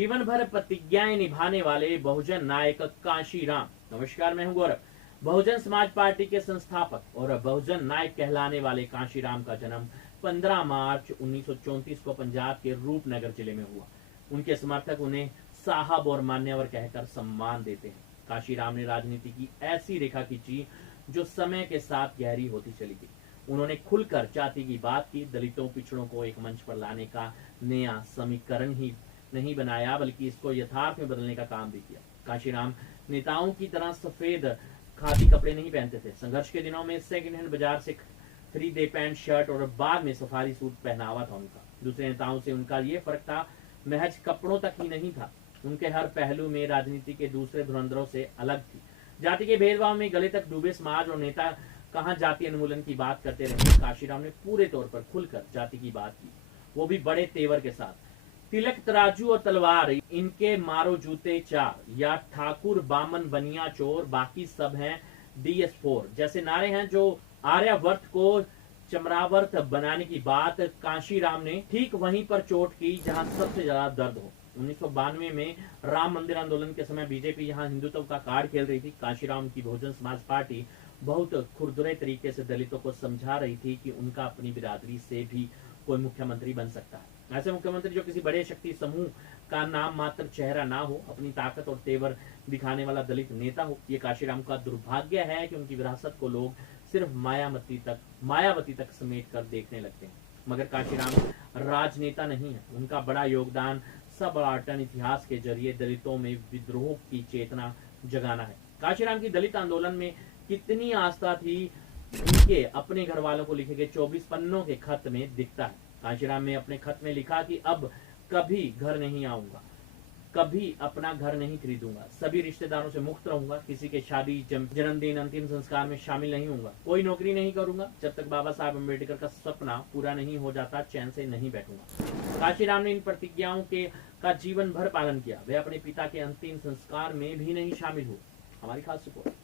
जीवन भर प्रतिज्ञाएं निभाने वाले बहुजन नायक कांशीराम। नमस्कार, मैं हूं गौरव। बहुजन समाज पार्टी के संस्थापक और बहुजन नायक कहलाने वाले कांशीराम का जन्म 15 मार्च 1934 को पंजाब के रूपनगर जिले में हुआ। उनके समर्थक उन्हें साहब और मान्यवर कहकर सम्मान देते हैं। कांशीराम ने राजनीति की ऐसी रेखा खींची जो समय के साथ गहरी होती चली गई। उन्होंने खुलकर जाति की बात की, दलितों पिछड़ों को एक मंच पर लाने का नया समीकरण ही नहीं बनाया बल्कि इसको यथार्थ में बदलने का काम भी किया। कांशीराम नेताओं की तरह सफेद खादी कपड़े नहीं पहनते थे। संघर्ष के दिनों में सेकंड हैंड बाजार से खरीदे पैंट शर्ट और बाद में सफारी सूट पहनावा था उनका। दूसरे नेताओं से उनका ये फर्क था, महज कपड़ों तक ही नहीं था, उनके हर पहलू में राजनीति के दूसरे धुरंधरों से अलग थी। जाति के भेदभाव में गले तक डूबे समाज और नेता कहां जाति उन्मूलन की बात करते रहे, कांशीराम ने पूरे तौर पर खुलकर जाति की बात की, वो भी बड़े तेवर के साथ। तिलक तराजू और तलवार, इनके मारो जूते चार, या ठाकुर बामन बनिया चोर, बाकी सब हैं DS4 जैसे नारे हैं जो आर्यावर्त को चमरावर्त बनाने की बात कांशीराम ने ठीक वहीं पर चोट की जहां सबसे ज्यादा दर्द हो। 1992 में राम मंदिर आंदोलन के समय बीजेपी यहां हिंदुत्व का कार्ड खेल रही थी। कांशीराम की बहुजन समाज पार्टी बहुत खुरदुरे तरीके से दलितों को समझा रही थी कि उनका अपनी बिरादरी से भी कोई मुख्यमंत्री बन सकता है। ऐसे मुख्यमंत्री जो किसी बड़े शक्ति समूह का नाम मात्र चेहरा ना हो, अपनी ताकत और तेवर दिखाने वाला दलित नेता हो। ये कांशीराम का दुर्भाग्य है कि उनकी विरासत को लोग सिर्फ मायावती तक समेट कर देखने लगते हैं। मगर कांशीराम राजनेता नहीं है। उनका बड़ा योगदान सबआर्टन इतिहास के जरिए दलितों में विद्रोह की चेतना जगाना है। कांशीराम की दलित आंदोलन में कितनी आस्था थी, उनके अपने घर वालों को लिखे गए 24 पन्नों के खत में दिखता है। कांशीराम ने अपने खत में लिखा कि अब कभी घर नहीं आऊंगा, कभी अपना घर नहीं खरीदूंगा, सभी रिश्तेदारों से मुक्त रहूंगा, किसी के शादी जन्मदिन अंतिम संस्कार में शामिल नहीं होऊंगा, कोई नौकरी नहीं करूंगा, जब तक बाबा साहब अम्बेडकर का सपना पूरा नहीं हो जाता चैन से नहीं बैठूंगा। कांशीराम ने इन प्रतिज्ञाओं का जीवन भर पालन किया। वे अपने पिता के अंतिम संस्कार में भी नहीं शामिल हुए। हमारी खास रिपोर्ट।